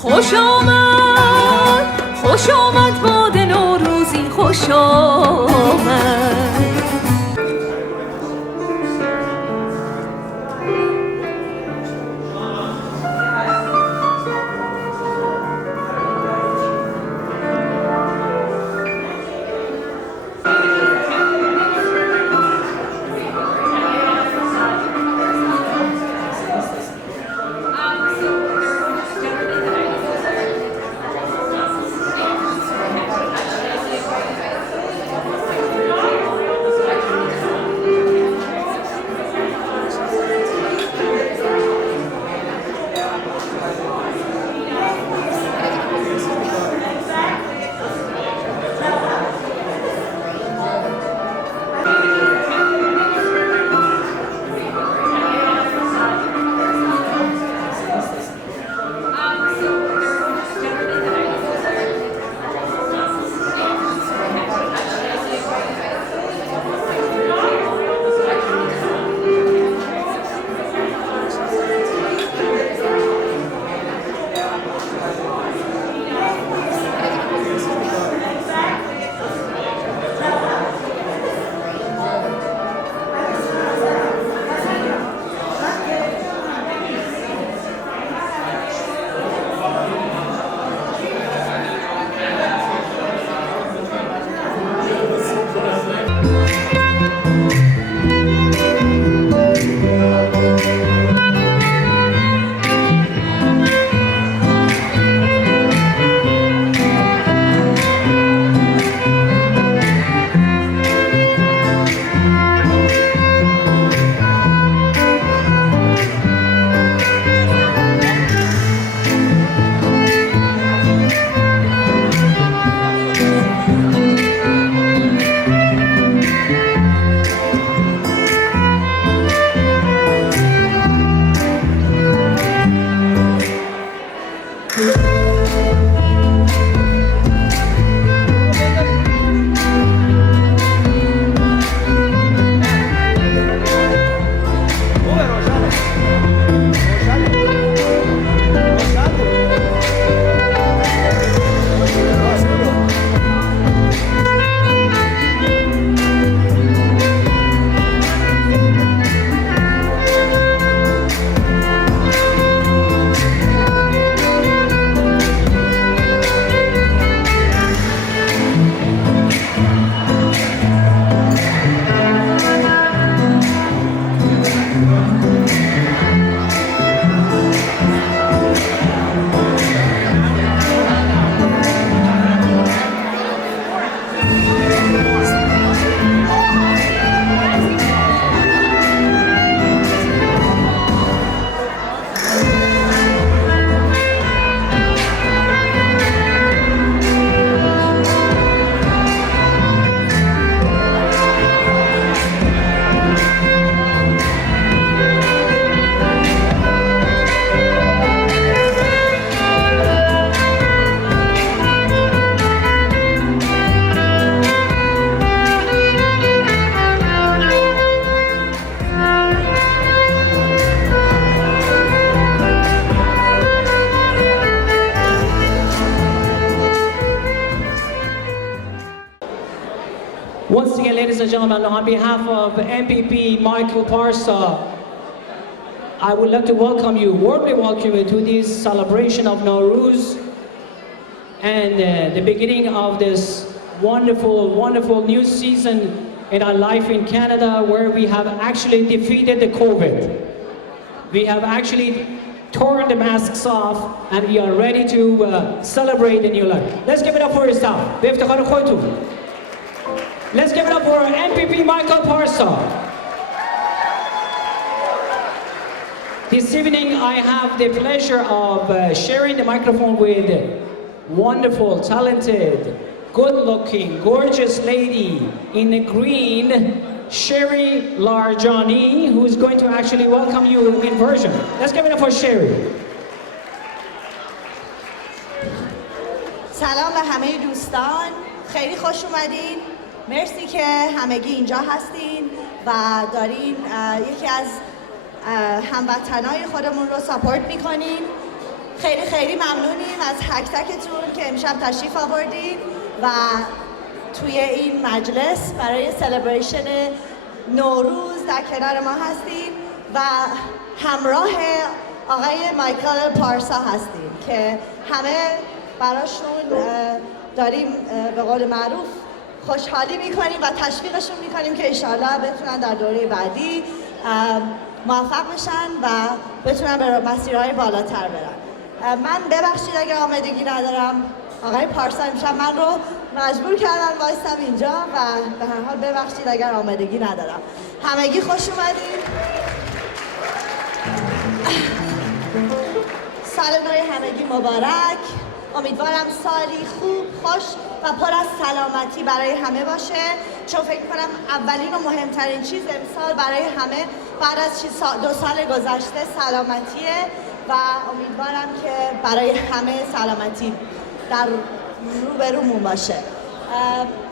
خوش آمد باد نوروزی خوش آمد. Once again, ladies and gentlemen, on behalf of MPP Michael Parsa, I would like to warmly welcome you to this celebration of Nowruz and the beginning of this wonderful, wonderful new season in our life in Canada, where we have actually defeated the COVID. We have actually torn the masks off and we are ready to celebrate the new life. Let's give it up for yourself. Let's give it up for MPP Michael Parsa. This evening I have the pleasure of sharing the microphone with wonderful, talented, good-looking, gorgeous lady in the green, Sherry Larjani, who is going to actually welcome you in person. Let's give it up for Sherry. سلام به همه دوستان، خیلی خوش اومدین. مرسی که همگی اینجا هستین و دارین یکی از هموطنای خودمون رو ساپورت میکنین. خیلی خیلی ممنونیم از تک تکتون که امشب تشریف آوردین و توی این مجلس برای سلبریشن نوروز در کنار ما هستیم و همراه آقای مایکل پارسا هستیم که همه براشون داریم به قول معروف خوشحالی میکنیم و تشویقشون میکنیم که انشاءالله بتونن در دوره بعدی موفق بشن و بتونن به مسیرهای بالاتر برن. من ببخشید اگر آمادگی ندارم، آقای پارسا امشب من رو مجبور کردن وایستم اینجا و به هر حال ببخشید اگر آمادگی ندارم. همگی خوش اومدید. سال نو همگی مبارک. امیدوارم سالی خوب، خوش و پر از سلامتی برای همه باشه، چون فکر کنم اولین و مهمترین چیز امسال برای همه بعد از 2 سال گذشته سلامتیه و امیدوارم که برای همه سلامتی در روبرومون باشه.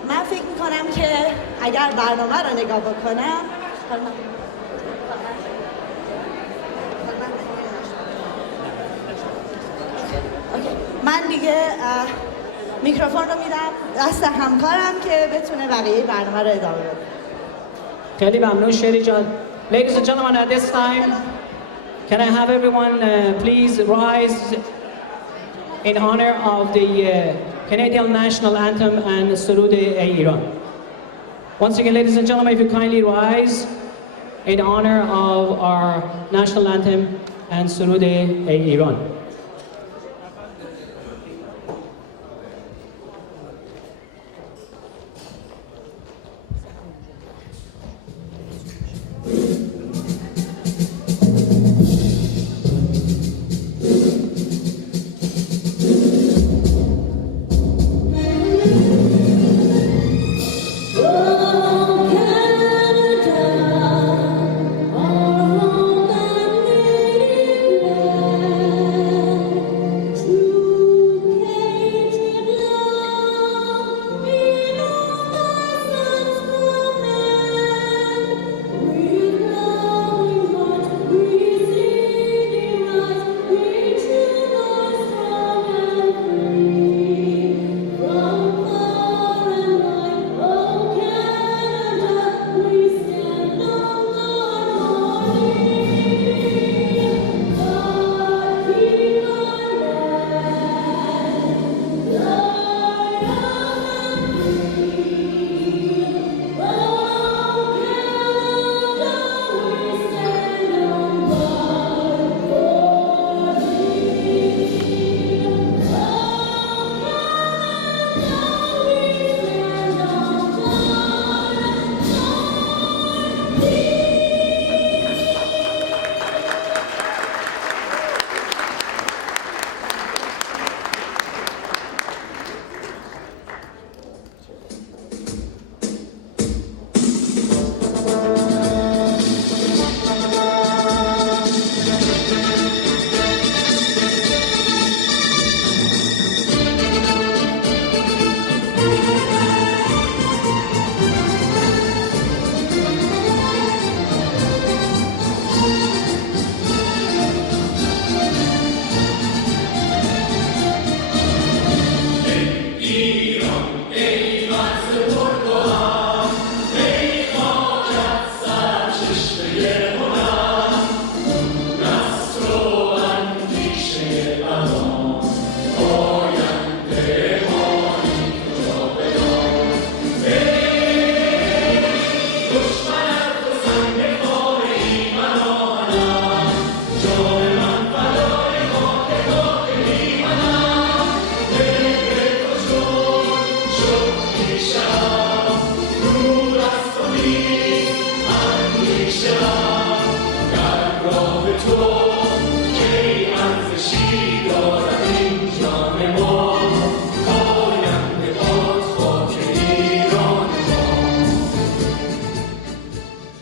من فکر میکنم که اگر برنامه رو نگاه بکنم من دیگه میکروفون رو میدم دست همکارم که بتونه بقیه برنامه رو ادامه بده. خیلی ممنون شری جان. Ladies and gentlemen, at this time, can I have everyone please rise in honor of the Canadian national anthem and Sarude-e-Iran. Once again, ladies and gentlemen, if you kindly rise in honor of our national anthem and Sarude-e-Iran.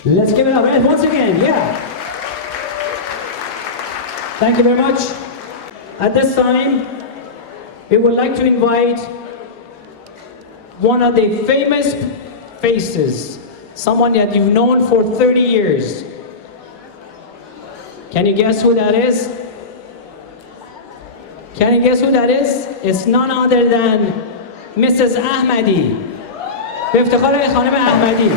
Let's give it up once again, yeah. Thank you very much. At this time, we would like to invite one of the famous faces, someone that you've known for 30 years. Can you guess who that is? Can you guess who that is? It's none other than Mrs. Ahmadi. به افتخار خانم احمدی.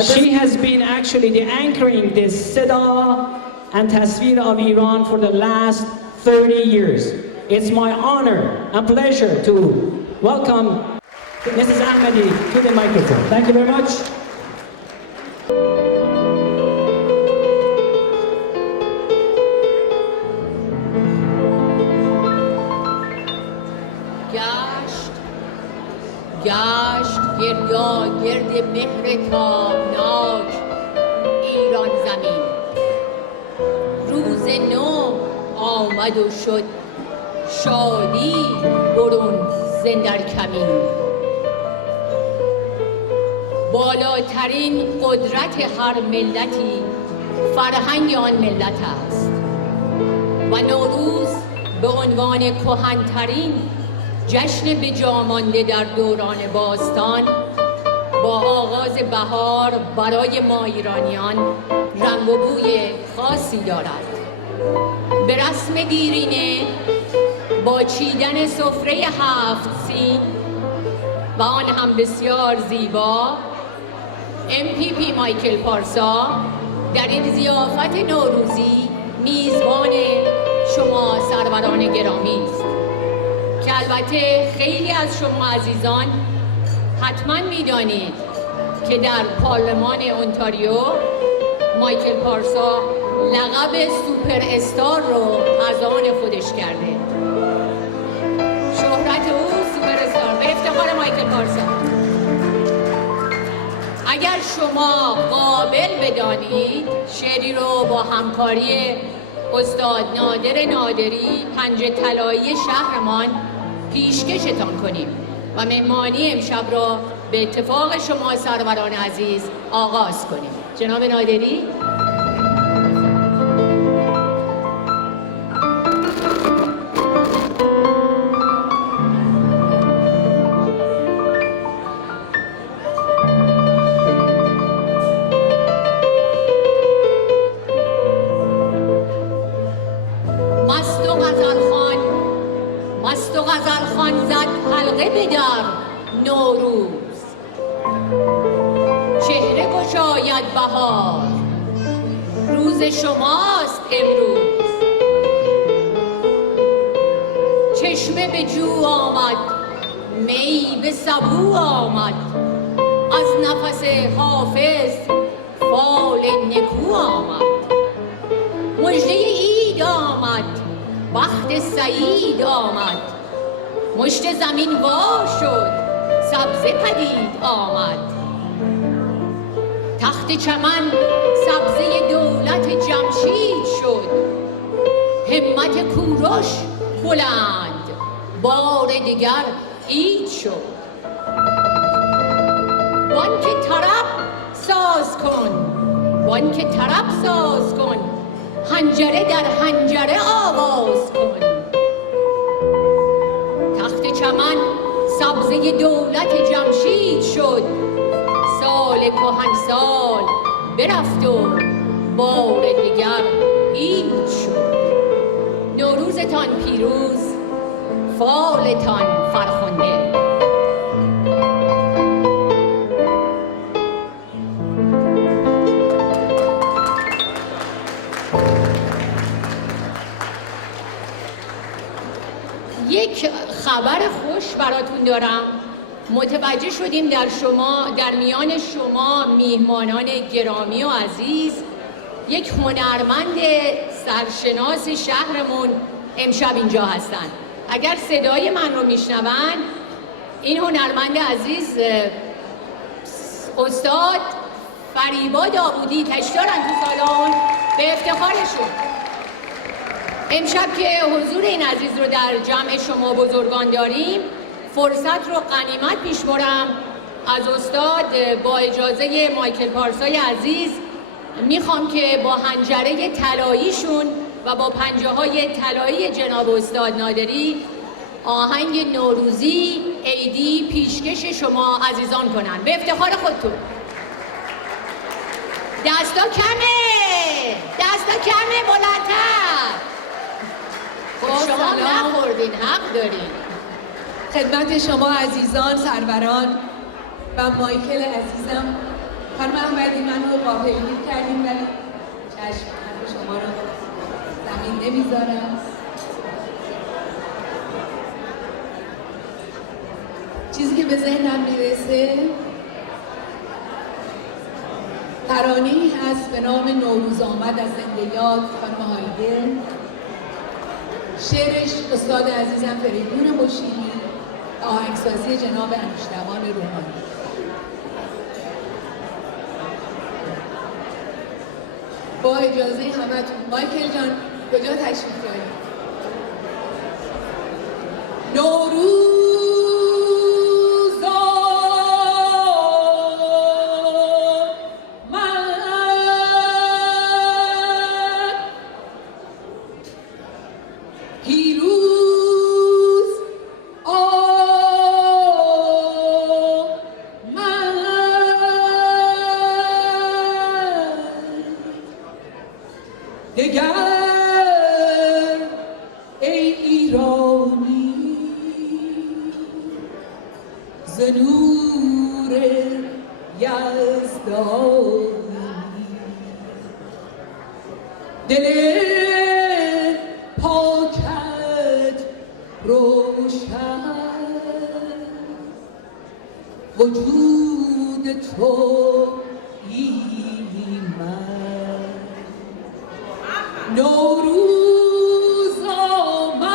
She has been actually the anchoring this Seda and Tasveer of Iran for the last 30 years. It's my honor and pleasure to welcome Mrs. Ahmadi to the microphone. Thank you very much. گشت گردا گرد مهر تابناک ایران زمین، روز نو آمد و شد شادی برون زندر کمین. بالاترین قدرت هر ملتی فرهنگ آن ملت است و نوروز به عنوان کهن‌ترین جشن به جا مانده در دوران باستان با آغاز بهار برای ما ایرانیان رنگ و بوی خاصی دارد. به رسم دیرینه با چیدن سفره 7 سین و آن هم بسیار زیبا، MPP مایکل پارسا در این ضیافت نوروزی میزبان شما سروران گرامی است که البته خیلی از شما عزیزان حتما میدانید که در پارلمان اونتاریو مایکل پارسا لقب سوپر استار رو از آن خودش کرده. شهرت او سوپر استار به افتخار مایکل پارسا. اگر شما قابل بدانید شعری رو با همکاری استاد نادر نادری پنجه طلایی شهرمان پیشکشتان کنیم و مهمانی امشب را به اتفاق شما سروران عزیز آغاز کنیم. جناب نادری. مست و غزل خوان زد حلقه بدر نوروز، چهره گشاید بهار روز شماست امروز. چشمه به جو آمد می به سبو آمد، از نفس حافظ فال نکو آمد. مژده عید آمد بخت سعید آمد، مشت زمین وا شد سبزه پدید آمد. تخت چمن سبزه دولت جمشید شد، همت کوروش بلند بار دیگر عید شد. بانک طرب ساز کن، بانک طرب ساز کن، حنجره در حنجره آواز کن. تخت چمن سبزه دولت جمشید شد، سال کهنسال برفت و بار دیگر عید شد. نوروزتان پیروز، فالتان فرخنده. یک خبر خوش براتون دارم. متوجه شدیم در میان شما میهمانان گرامی و عزیز یک هنرمند سرشناس شهرمون امشب اینجا هستن. اگر صدای من رو میشنون، این هنرمند عزیز استاد فریبا داوودی تشریف دارن تو سالن. به افتخارشون امشب که حضور این عزیز رو در جمع شما بزرگان داریم، فرصت رو غنیمت میشمرم از استاد با اجازه مایکل پارسای عزیز میخوام که با حنجره طلاییشون و با پنجه های طلایی جناب استاد نادری آهنگ نوروزی عیدی پیشکش شما عزیزان کنن. به افتخار خودتون. دستا کمه، دستا کمه، بلندتر. شما نخوردین، حق دارین. خدمت شما عزیزان، سروران و مایکل عزیزم. خانم احمدی منو غافلگیر کردیم ولی چشم حرف شما رو زمین نمیذارم. چیزی که به ذهنم میرسه ترانه‌ای هست به نام نوروز آمد از زنده یاد خانم هایده. شعرش استاد عزیزم فریدون مشیری، آهنگسازی جناب انوشیروان روحانی. با اجازه همتون مایکل جان کجا تشریف دارید؟ نوروز وجود تو ایمن نوروز آمد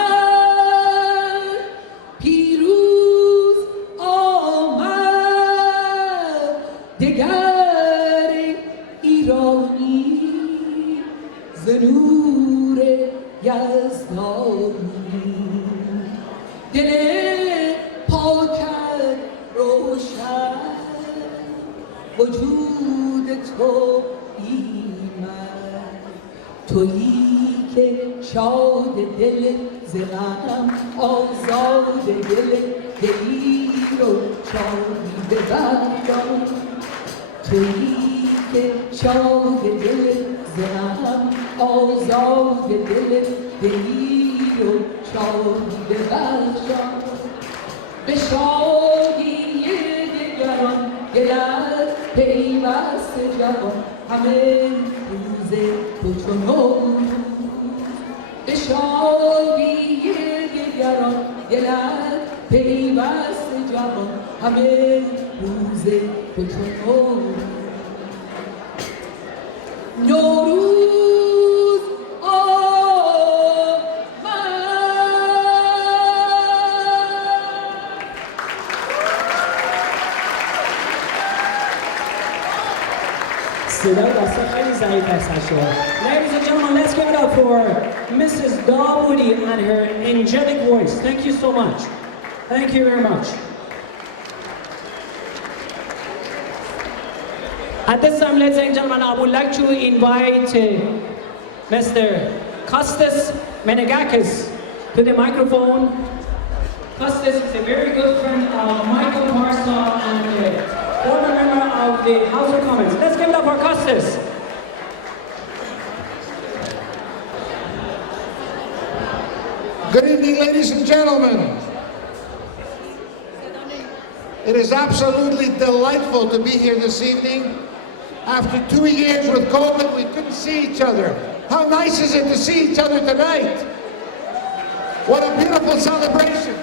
پیروز آمد دگر ایرانی ز نور یزدانی دل پاکت روشن وجود تو ایمن تویی که شاد دل ز غم آزاد دل دلی رو شادی ببران تویی که شاد دل ز غم آزاد دل دلی رو شادی ببران به شادی دگران دلت پیوست جوان همه روز تو چو نوروز به شادی دگران دلت پیوست جوان همه روز تو چو نوروز Ladies and gentlemen, let's give it up for Mrs. Dawoodi and her angelic voice. Thank you so much. Thank you very much. At this time, ladies and gentlemen, I would like to invite Mr. Kostas Menegakis to the microphone. Kostas is a very good friend of Michael Parsa and former member of the House of Commons. Let's give it up for Kostas. Good evening, ladies and gentlemen. It is absolutely delightful to be here this evening. After 2 years with COVID, we couldn't see each other. How nice is it to see each other tonight? What a beautiful celebration.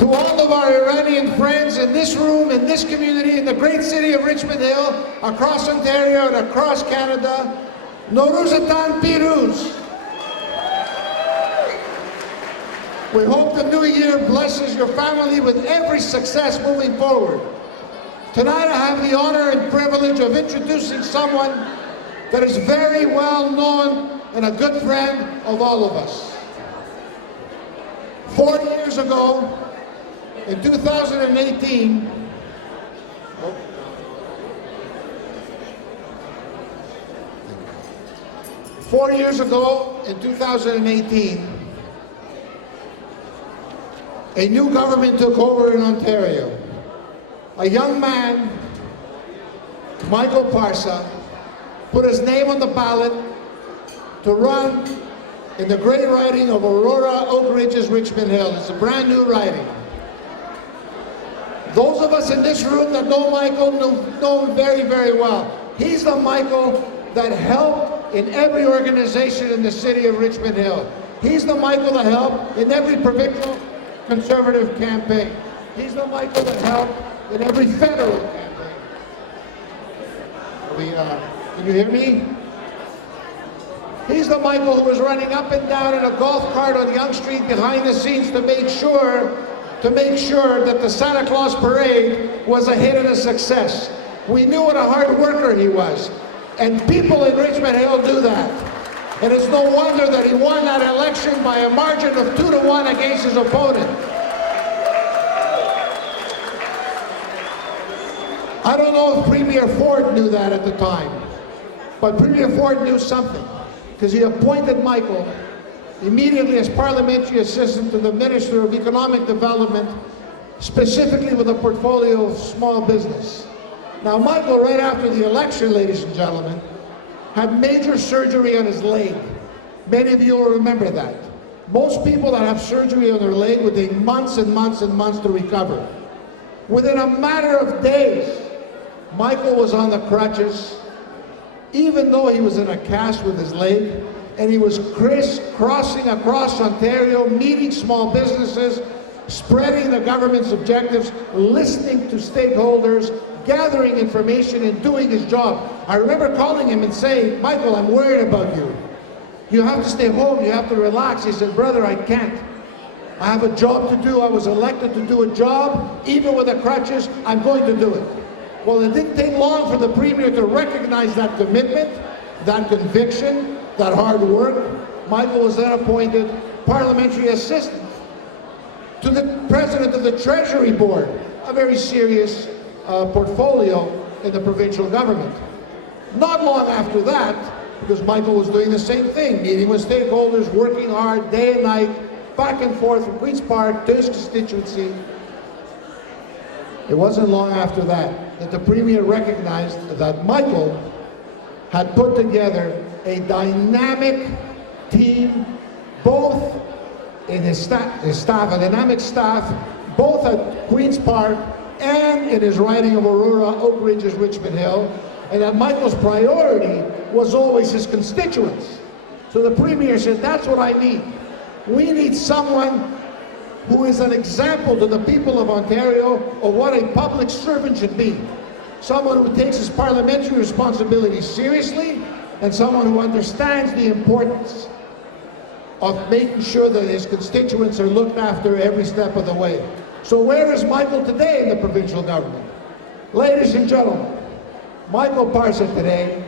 To all of our Iranian friends in this room, in this community, in the great city of Richmond Hill, across Ontario and across Canada, Nowruzatan Piruz. We hope the new year blesses your family with every success moving forward. Tonight I have the honor and privilege of introducing someone that is very well known and a good friend of all of us. 4 years ago, in 2018, 4 years ago, in 2018, a new government took over in Ontario. A young man, Michael Parsa, put his name on the ballot to run in the great riding of Aurora, Oak Ridges, Richmond Hill. It's a brand new riding. Those of us in this room that know Michael know him very, very well. He's the Michael that helped in every organization in the city of Richmond Hill. He's the Michael that helped in every provincial conservative campaign. He's the Michael that helped in every federal campaign. Can you hear me? He's the Michael who was running up and down in a golf cart on Yonge Street behind the scenes to make sure that the Santa Claus parade was a hit and a success. We knew what a hard worker he was. And people in Richmond Hill do that. And it's no wonder that he won that election by a margin of 2-1 against his opponent. I don't know if Premier Ford knew that at the time, but Premier Ford knew something, because he appointed Michael immediately as parliamentary assistant to the Minister of Economic Development, specifically with a portfolio of small business. Now, Michael, right after the election, ladies and gentlemen, had major surgery on his leg. Many of you will remember that. Most people that have surgery on their leg would take months and months and months to recover. Within a matter of days, Michael was on the crutches, even though he was in a cast with his leg, and he was crisscrossing across Ontario, meeting small businesses, spreading the government's objectives, listening to stakeholders, gathering information, and doing his job. I remember calling him and saying, Michael, I'm worried about you. You have to stay home, you have to relax. He said, brother, I can't. I have a job to do. I was elected to do a job. Even with the crutches, I'm going to do it. Well, it didn't take long for the Premier to recognize that commitment, that conviction, that hard work. Michael was then appointed parliamentary assistant to the President of the Treasury Board, a very serious portfolio in the provincial government. Not long after that, because Michael was doing the same thing, meeting with stakeholders, working hard, day and night, back and forth from Queen's Park to his constituency. It wasn't long after that the Premier recognized that Michael had put together a dynamic team, both in his staff, a dynamic staff, both at Queen's Park and in his riding of Aurora, Oak Ridges, Richmond Hill, and that Michael's priority was always his constituents. So the Premier said, that's what I need. We need someone who is an example to the people of Ontario of what a public servant should be. Someone who takes his parliamentary responsibility seriously, and someone who understands the importance of making sure that his constituents are looked after every step of the way. So where is Michael today in the provincial government? Ladies and gentlemen, Michael Parsa today.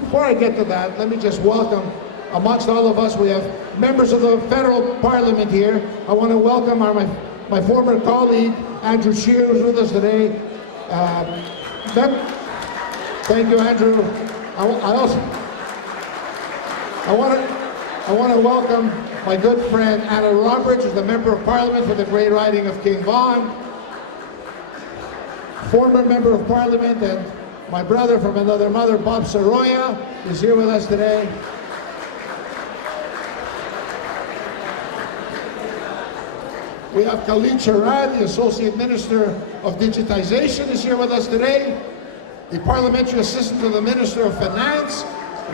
Before I get to that, let me just welcome, amongst all of us, we have members of the federal parliament here. I want to welcome my former colleague, Andrew Scheer, who's with us today. Thank you, Andrew. I want to welcome my good friend Anna Roberts, who's the Member of Parliament for the Great Riding of King Vaughan, former Member of Parliament, and my brother from another mother, Bob Soroya, is here with us today. We have Khalid Sharad, the Associate Minister of Digitization, is here with us today. The Parliamentary Assistant to the Minister of Finance,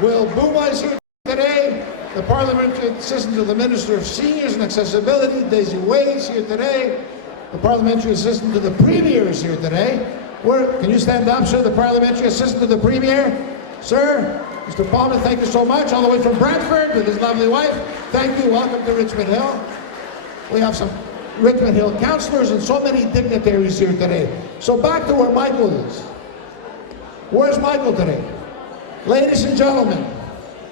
Will Bouma, is here today. The Parliamentary Assistant to the Minister of Seniors and Accessibility, Daisy Way, is here today. The Parliamentary Assistant to the Premier is here today. Can you stand up, sir? The Parliamentary Assistant to the Premier. Sir, Mr. Palmer, thank you so much. All the way from Brantford with his lovely wife. Thank you. Welcome to Richmond Hill. We have some Richmond Hill councillors and so many dignitaries here today. So back to where Michael is. Where's Michael today? Ladies and gentlemen,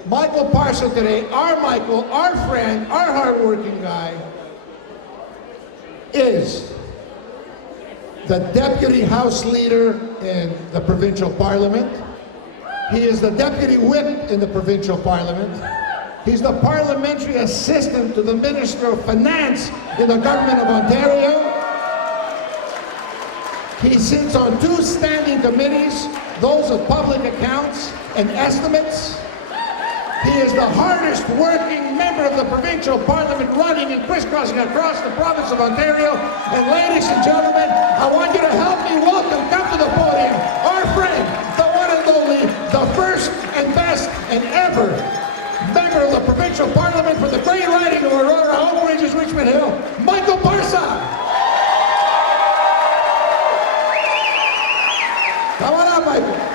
Michael Parsa today, our Michael, our friend, our hardworking guy, is the Deputy House Leader in the Provincial Parliament. He is the Deputy Whip in the Provincial Parliament. He's the Parliamentary Assistant to the Minister of Finance in the Government of Ontario. He sits on 2 standing committees, those of public accounts and estimates. He is the hardest working member of the provincial parliament running and crisscrossing across the province of Ontario. And ladies and gentlemen, I want you to help me welcome, come to the podium, our friend, the one and only, the first and best and ever member of the provincial parliament for the great riding of Aurora, Oak Ridges, Richmond Hill, Michael Parsa. Come on up, Michael.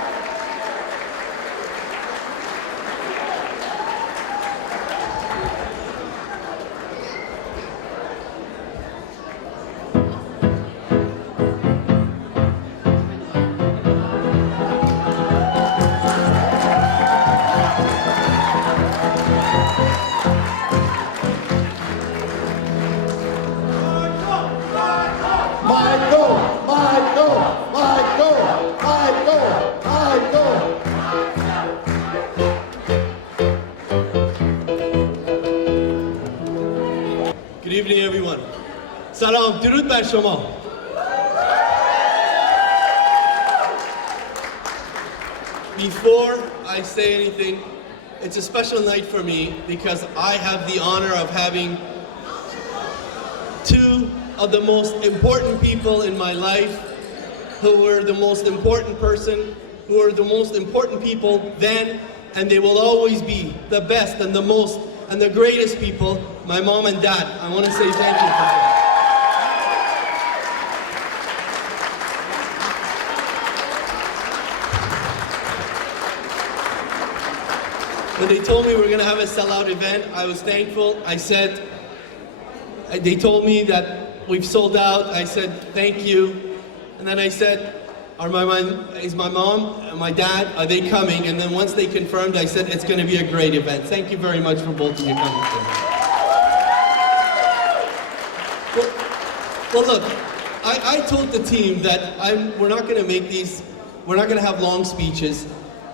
Good evening, everyone. Salam, درود بر شما. Before I say anything, it's a special night for me because I have the honor of having two of the most important people in my life who were the most important person, who are the most important people then, and they will always be the best and the most and the greatest people, my mom and dad. I want to say thank you for that. When they told me we were going to have a sellout event, I was thankful. I said, they told me that we've sold out. I said, thank you. And then I said, is my mom and my dad, are they coming? And then once they confirmed, I said, it's going to be a great event. Thank you very much for both of you coming. Well, look, I told the team that we're not going to make these, we're not going to have long speeches.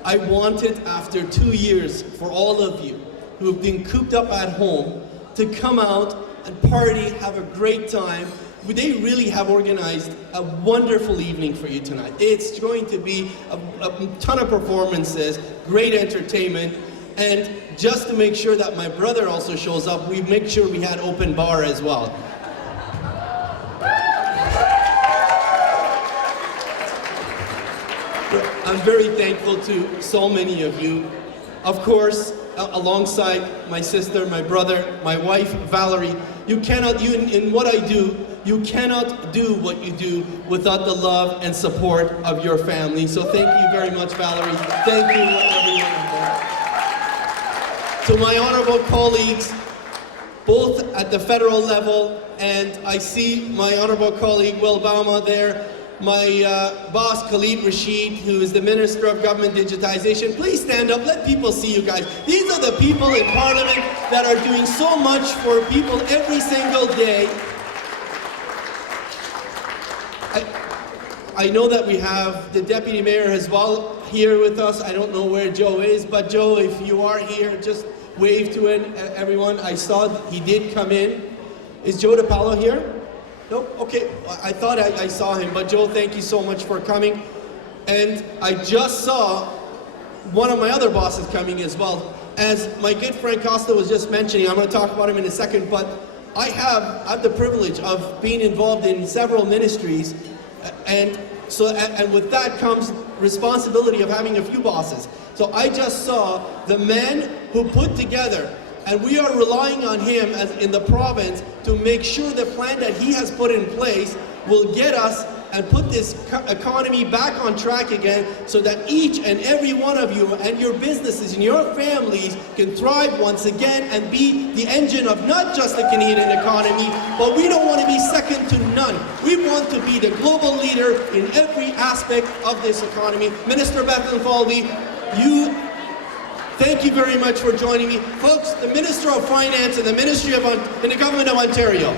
I wanted, after 2 years, for all of you who have been cooped up at home to come out and party, have a great time. They really have organized a wonderful evening for you tonight. It's going to be a ton of performances, great entertainment, and just to make sure that my brother also shows up, we make sure we had open bar as well. I'm very thankful to so many of you. Of course, alongside my sister, my brother, my wife, Valerie, in what I do, you cannot do what you do without the love and support of your family. So thank you very much, Valerie. Thank you, everyone. To my honorable colleagues, both at the federal level, and I see my honorable colleague, Will Bauma there, my boss, Khalid Rashid, who is the Minister of Government Digitization. Please stand up, let people see you guys. These are the people in Parliament that are doing so much for people every single day. I know that we have the Deputy Mayor as well here with us. I don't know where Joe is, but Joe, if you are here, just wave to everyone. I saw he did come in. Is Joe DiPaolo here? No? Okay, I thought I saw him, but Joe, thank you so much for coming. And I just saw one of my other bosses coming as well. As my good friend Costa was just mentioning, I'm going to talk about him in a second, but I have the privilege of being involved in several ministries, and with that comes responsibility of having a few bosses. So I just saw the men who put together, and we are relying on him as in the province to make sure the plan that he has put in place will get us and put this economy back on track again, so that each and every one of you and your businesses and your families can thrive once again and be the engine of not just the Canadian economy, but we don't want to be second to none. We want to be the global leader in every aspect of this economy. Minister Bethlen Falvey, thank you very much for joining me. Folks, the Minister of Finance and the Ministry of in the Government of Ontario.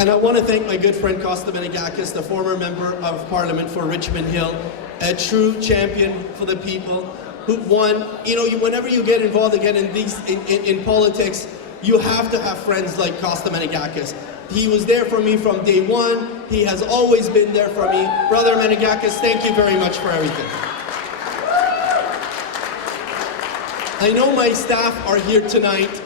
And I want to thank my good friend Costa Menegakis, the former Member of Parliament for Richmond Hill, a true champion for the people, who won. You know, whenever you get involved again in politics, you have to have friends like Costa Menegakis. He was there for me from day one. He has always been there for me. Brother Menegakis, thank you very much for everything. I know my staff are here tonight.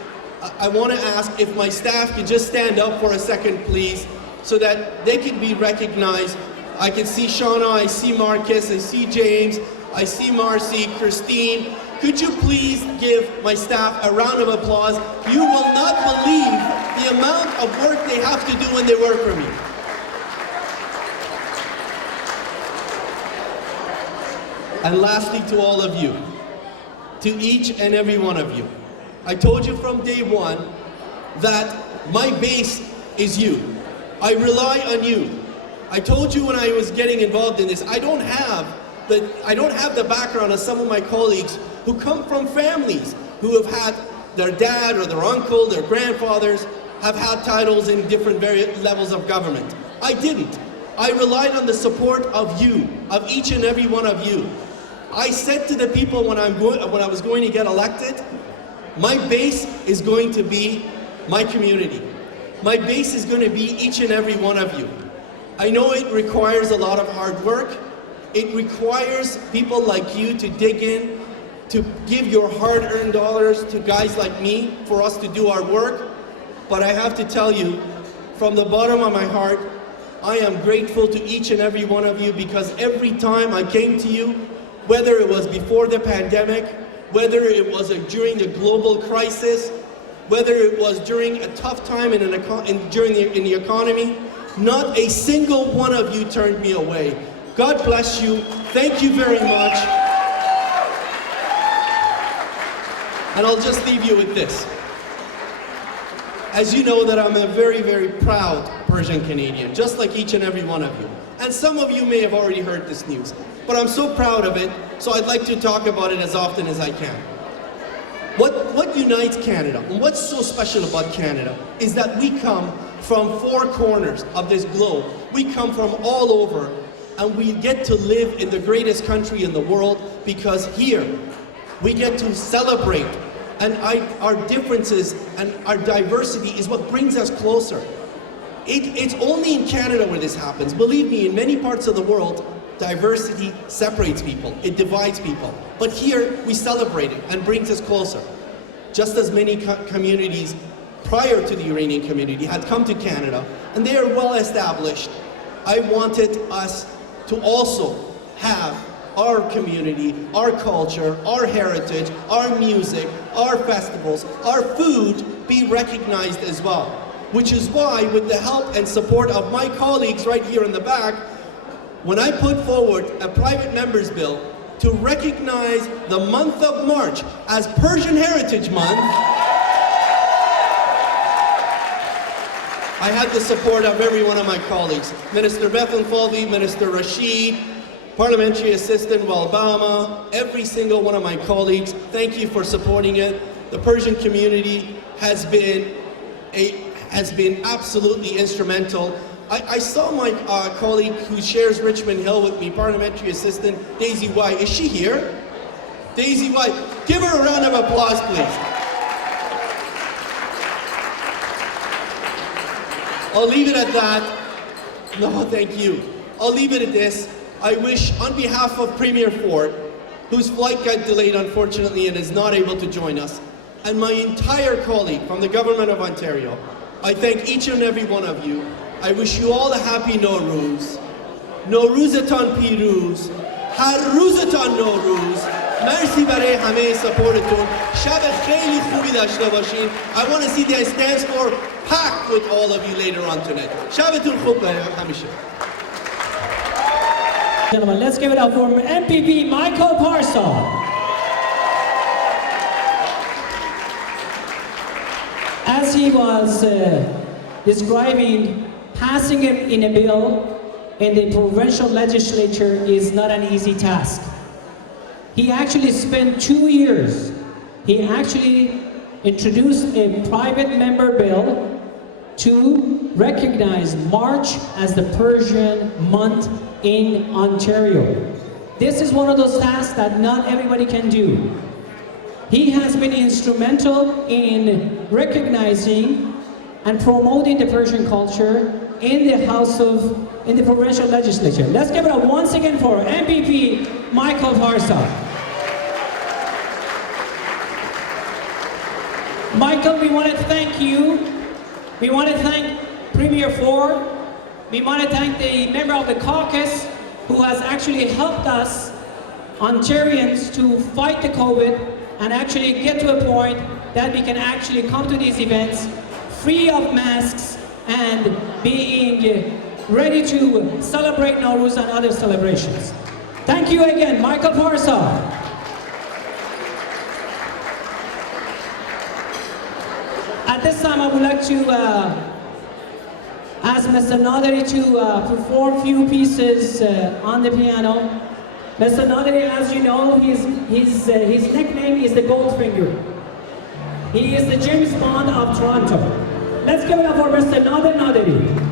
I want to ask if my staff could just stand up for a second, please, so that they can be recognized. I can see Shauna, I see Marcus, I see James, I see Marcy, Christine. Could you please give my staff a round of applause? You will not believe the amount of work they have to do when they work for me. And lastly, to all of you, to each and every one of you, I told you from day one that my base is you. I rely on you. I told you when I was getting involved in this, I don't have the background of some of my colleagues who come from families who have had their dad or their uncle, their grandfathers have had titles in different various levels of government. I didn't. I relied on the support of you, of each and every one of you. I said to the people when I was going to get elected, my base is going to be my community. My base is going to be each and every one of you. I know it requires a lot of hard work. It requires people like you to dig in, to give your hard-earned dollars to guys like me for us to do our work. But I have to tell you, from the bottom of my heart, I am grateful to each and every one of you, because every time I came to you, whether it was before the pandemic, whether it was during the global crisis, whether it was during a tough time in the economy, not a single one of you turned me away. God bless you. Thank you very much. And I'll just leave you with this. As you know, that I'm a very, very proud Persian Canadian, just like each and every one of you. And some of you may have already heard this news, but I'm so proud of it, so I'd like to talk about it as often as I can. What unites Canada, and what's so special about Canada, is that we come from four corners of this globe. We come from all over, and we get to live in the greatest country in the world, because here we get to celebrate, and our differences and our diversity is what brings us closer. It's only in Canada where this happens. Believe me, in many parts of the world, diversity separates people, it divides people. But here, we celebrate it and brings us closer. Just as many communities prior to the Iranian community had come to Canada, and they are well established, I wanted us to also have our community, our culture, our heritage, our music, our festivals, our food be recognized as well. Which is why, with the help and support of my colleagues right here in the back, when I put forward a private members bill to recognize the month of March as Persian Heritage Month, I had the support of every one of my colleagues. Minister Bethan Falvi, Minister Rashid, Parliamentary Assistant Walbama, every single one of my colleagues, thank you for supporting it. The Persian community has been absolutely instrumental. I saw my colleague who shares Richmond Hill with me, Parliamentary Assistant Daisy White. Is she here? Daisy White. Give her a round of applause, please. I'll leave it at that. No, thank you. I'll leave it at this. I wish, on behalf of Premier Ford, whose flight got delayed unfortunately and is not able to join us, and my entire colleague from the Government of Ontario, I thank each and every one of you. I wish you all a happy Nowruz. Nowruzatan Piruz. Har Ruzatan Nowruz. Merci برای همه سپورتون. شب خیلی خوبی داشته باشین. I want to see the stands for packed with all of you later on tonight. شبتون خوب همیشه. Gentlemen, let's give it up for MPP Michael Parsa. As he was describing, passing it in a bill in the provincial legislature is not an easy task. He actually spent 2 years. He actually introduced a private member bill to recognize March as the Persian month in Ontario. This is one of those tasks that not everybody can do. He has been instrumental in recognizing and promoting the Persian culture in the provincial legislature. Let's give it up once again for MPP Michael Parsa. Michael, we want to thank you. We want to thank Premier Ford. We want to thank the member of the caucus who has actually helped us, Ontarians, to fight the COVID and actually get to a point that we can actually come to these events free of masks and being ready to celebrate Nowruz and other celebrations. Thank you again, Michael Parsa. At this time, I would like to ask Mr. Naderi to perform a few pieces on the piano. Mr. Naderi, as you know, his nickname is the Goldfinger. He is the James Bond of Toronto. Let's give it up for Mr. Naderi.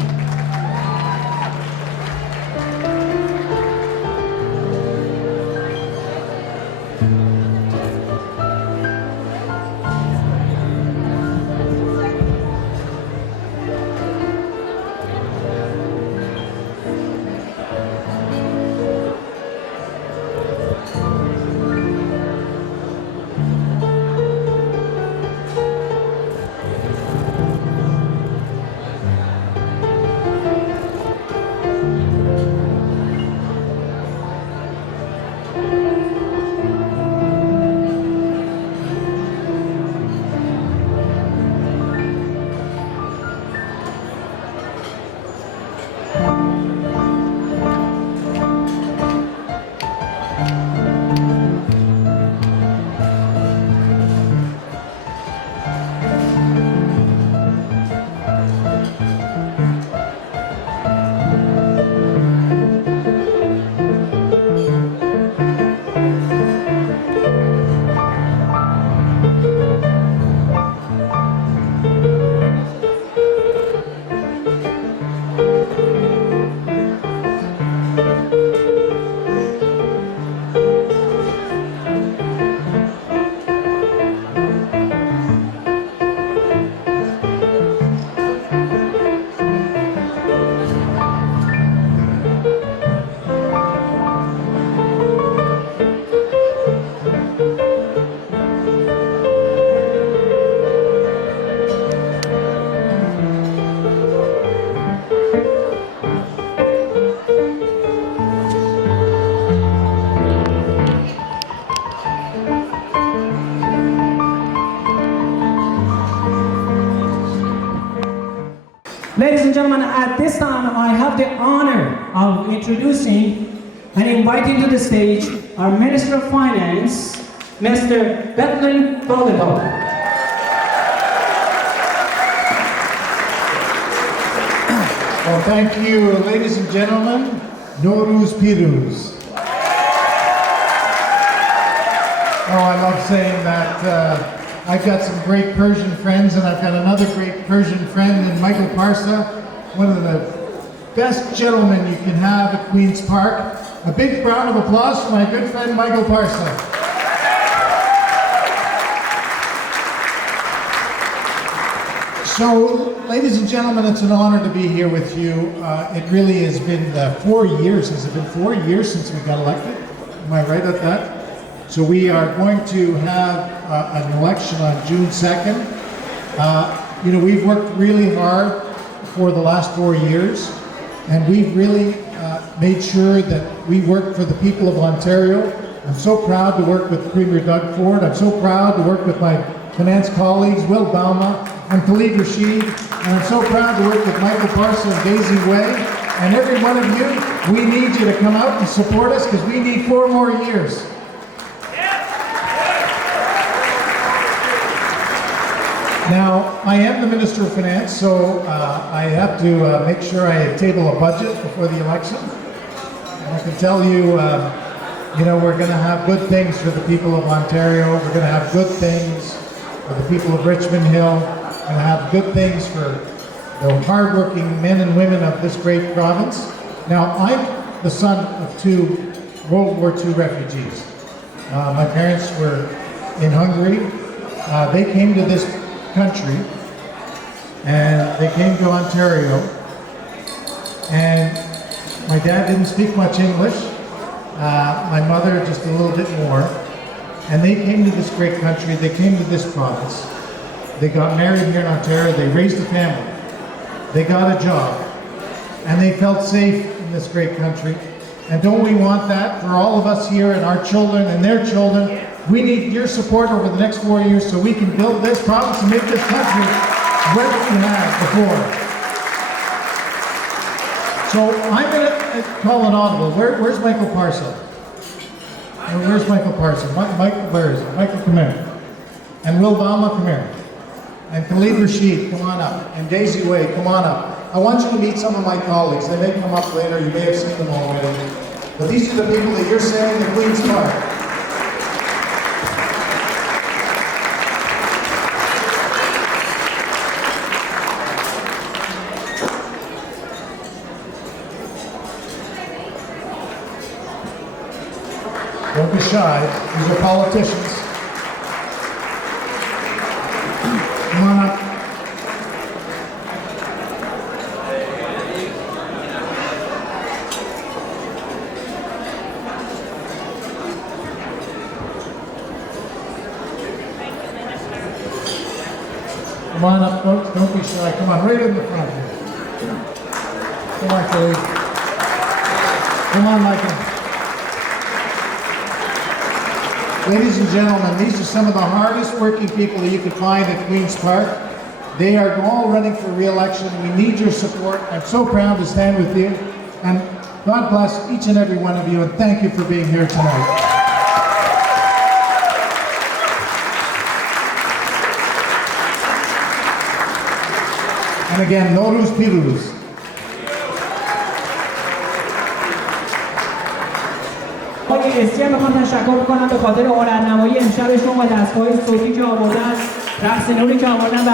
Ladies and gentlemen, at this time, I have the honor of introducing and inviting to the stage our Minister of Finance, Mr. Bethlen Baldico. Well, thank you, ladies and gentlemen. Nowruz Piruz. Oh, I love saying that. I've got some great Persian friends, and I've got another great Persian friend in Michael Parsa, one of the best gentlemen you can have at Queen's Park. A big round of applause for my good friend Michael Parsa. So, ladies and gentlemen, it's an honor to be here with you. It really has been 4 years. Has it been 4 years since we got elected? Am I right at that? So we are going to have an election on June 2nd. You know, we've worked really hard for the last 4 years, and we've really made sure that we work for the people of Ontario. I'm so proud to work with Premier Doug Ford. I'm so proud to work with my finance colleagues, Will Balma and Khalid Rashid. And I'm so proud to work with Michael Parsa and Daisy Way. And every one of you, we need you to come out and support us because we need 4 more years. Now, I am the Minister of Finance, so I have to make sure I table a budget before the election. And I can tell you, you know, we're going to have good things for the people of Ontario. We're going to have good things for the people of Richmond Hill. We're going to have good things for the hardworking men and women of this great province. Now, I'm the son of 2 World War II refugees. My parents were in Hungary. They came to this country and they came to Ontario. And my dad didn't speak much English, my mother just a little bit more. And they came to this great country, they came to this province. They got married here in Ontario, they raised a family. They got a job, and they felt safe in this great country. And don't we want that for all of us here and our children and their children? We need your support over the next 4 years so we can build this province and make this country what we had before. So I'm going to call an audible. Where's Michael Parsa? Where's Michael Parsa? Michael, where is he? Michael, come here. And Will Bama, come here. And Khalid Rashid, come on up. And Daisy Way, come on up. I want you to meet some of my colleagues. They may come up later. You may have seen them already. But these are the people that you're sending to Queen's Park. Don't be shy. These are politicians. Come on up. Come on up, folks. Don't be shy. Come on, right in the front here. Come on, Khalid. Come on, Michael. Ladies and gentlemen, these are some of the hardest working people that you could find at Queen's Park. They are all running for re-election. We need your support. I'm so proud to stand with you. And God bless each and every one of you, and thank you for being here tonight. And again, Nowruz Piruz. آقای اسیا میخوام تشکر کنم به خاطر هنرنمایی امشبشون و دستگاه صوتی که آوردن، رقص نوری که آوردن و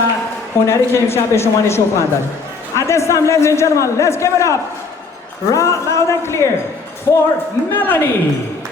هنری که امشب به شما نشون خواهند داد. At this time, ladies and gentlemen, let's give it up loud and clear for Melanie.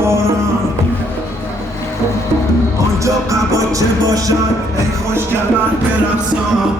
باران آنجا قباچه باشد ای خوشگل من برقصان